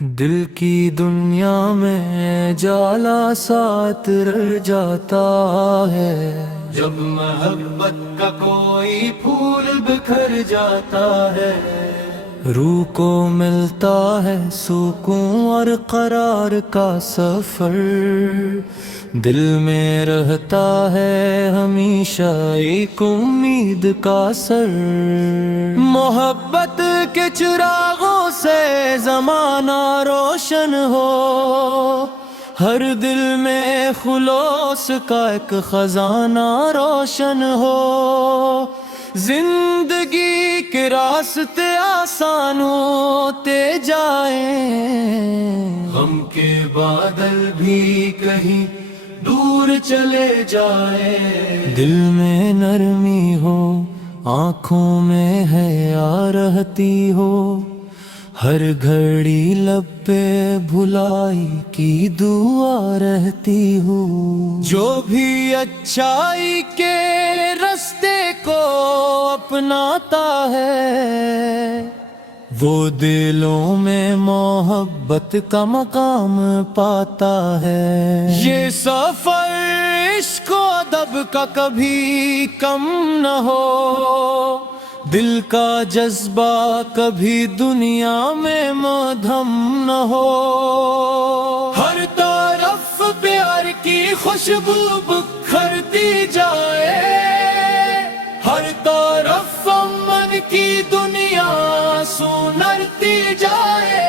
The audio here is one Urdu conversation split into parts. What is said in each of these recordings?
دل کی دنیا میں جالا ساتھ رہ جاتا ہے، جب محبت کا کوئی پھول بکھر جاتا ہے۔ روح کو ملتا ہے سکون اور قرار کا سفر، دل میں رہتا ہے ہمیشہ ایک امید کا سر۔ محبت کے چراغوں سے زمانہ روشن ہو، ہر دل میں خلوص کا ایک خزانہ روشن ہو، زندگی کے راستے آسان ہوتے جائیں، غم کے بادل بھی کہیں دور چلے جائیں۔ دل میں نرمی ہو، آنکھوں میں حیا رہتی ہو، ہر گھڑی لب پہ بھلائی کی دعا رہتی ہو۔ جو بھی اچھائی کے راستے کو اپناتا ہے، وہ دلوں میں محبت کا مقام پاتا ہے۔ یہ سفر عشق و ادب کا کبھی کم نہ ہو، دل کا جذبہ کبھی دنیا میں مدھم نہ ہو، ہر طرف پیار کی خوشبو بکھرتی جائے، ہر طرف امن کی دنیا سنرتی جائے۔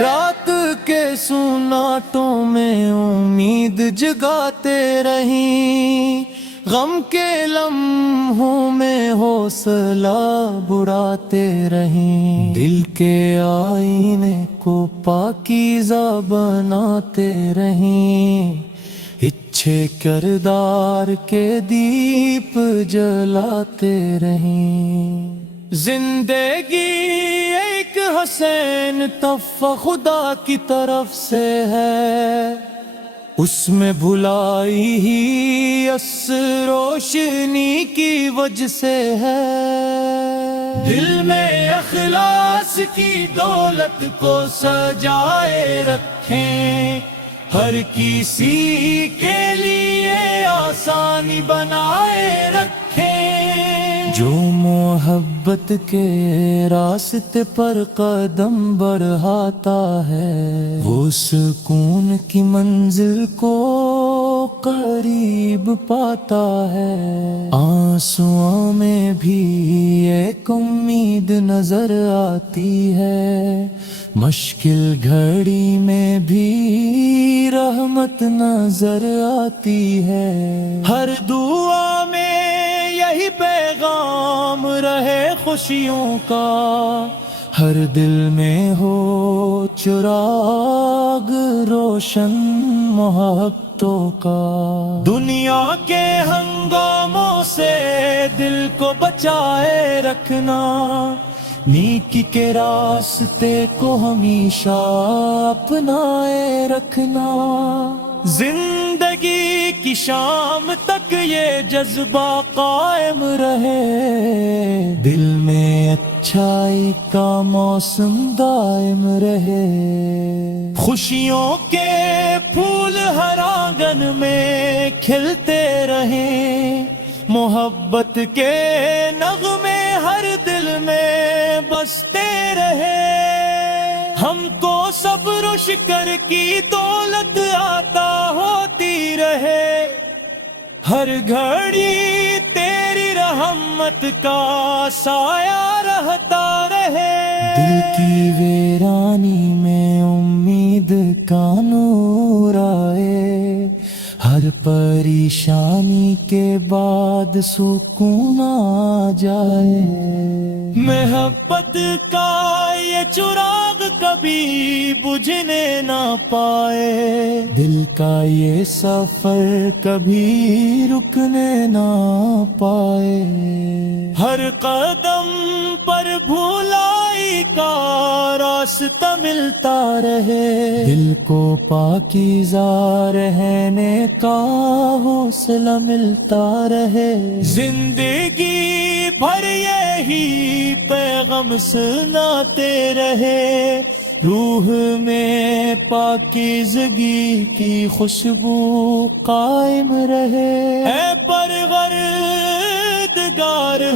رات کے سناٹوں میں امید جگاتے رہیں، غم کے لمحوں میں حوصلہ بڑھاتے رہیں، دل کے آئینے کو پاکیزہ بناتے رہیں، اچھے کردار کے دیپ جلاتے رہیں۔ زندگی ایک حسین تحفہ خدا کی طرف سے ہے، اس میں بھلائی ہی اس روشنی کی وجہ سے ہے۔ دل میں اخلاص کی دولت کو سجائے رکھیں، ہر کسی کے لیے آسانی بنائے رکھیں۔ جو محبت کے راستے پر قدم بڑھاتا ہے، وہ سکون کی منزل کو قریب پاتا ہے۔ آنسوؤں میں بھی ایک امید نظر آتی ہے، مشکل گھڑی میں بھی رحمت نظر آتی ہے۔ ہر دعا میں یہی پیغام رہے خوشیوں کا، ہر دل میں ہو چراغ روشن محبتوں کا۔ دنیا کے ہنگاموں سے دل کو بچائے رکھنا، نیکی کے راستے کو ہمیشہ اپنائے رکھنا۔ زندگی کی شام تک یہ جذبہ قائم رہے، دل میں اچھائی کا موسم دائم رہے۔ خوشیوں کے پھول ہر آنگن میں کھلتے رہیں، محبت کے نغمے ہر دل میں بستے رہے۔ ہم کو صبر و شکر کی دولت عطا ہوتی رہے، ہر گھڑی تیری رحمت کا سایہ رہتا رہے۔ دل کی ویرانی میں امید کا نور آئے، ہر پریشانی کے بعد سکون آ جائے۔ محبت کا یہ چراغ کبھی بجھنے نہ پائے، دل کا یہ سفر کبھی رکنے نہ پائے۔ ہر قدم پر بھلائی کا راستہ ملتا رہے، دل کو پاکیزہ رہنے کا حوصلہ ملتا رہے۔ زندگی بھر یہی پیغام سناتے رہے، روح میں پاکیزگی کی خوشبو قائم رہے، اے پروردگار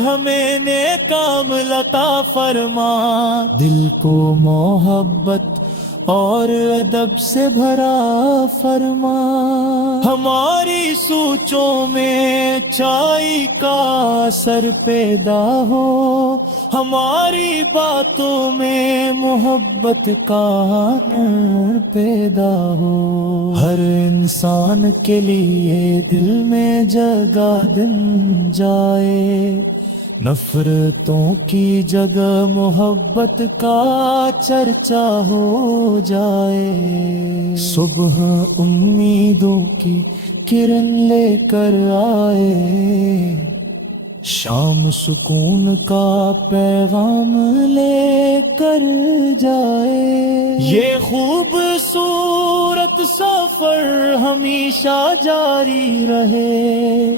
ہمیں نیک عمل عطا فرما، دل کو محبت اور ادب سے بھرا فرما، ہماری سوچوں میں اچھائی کا اثر پیدا ہو، ہماری باتوں میں محبت کا نور پیدا ہو، ہر انسان کے لیے دل میں جگہ دن جائے، نفرتوں کی جگہ محبت کا چرچا ہو جائے، صبح امیدوں کی کرن لے کر آئے، شام سکون کا پیغام لے کر جائے، یہ خوبصورت سفر ہمیشہ جاری رہے،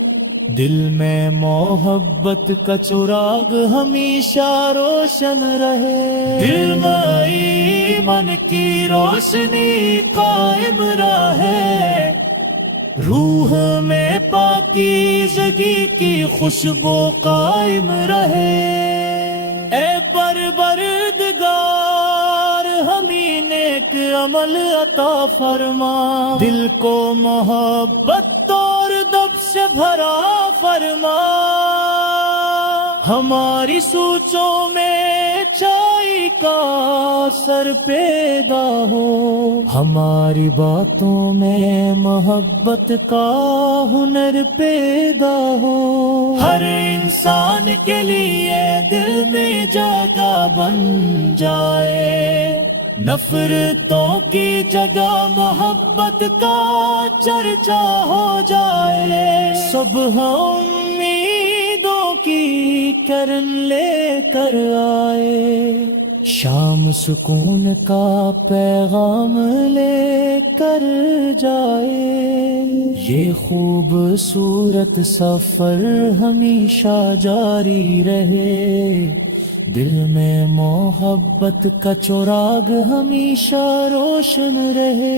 دل میں محبت کا چراغ ہمیشہ روشن رہے، دل میں ایمان کی روشنی قائم رہے، روح میں پاکیزگی کی خوشبو قائم رہے، اے پروردگار ہمیں نیک عمل عطا فرما، دل کو محبت اور ادب سے بھرا فرما، ہماری سوچوں میں اچھائی کا اثر پیدا ہو، ہماری باتوں میں محبت کا ہنر پیدا ہو، ہر انسان کے لیے دل میں جگہ بن جائے، نفرتوں کی جگہ محبت کا چرچا ہو جائے، صبح امیدوں کی کرن لے کر آئے، شام سکون کا پیغام لے کر جائے، یہ خوبصورت سفر ہمیشہ جاری رہے، دل میں محبت کا چراغ ہمیشہ روشن رہے۔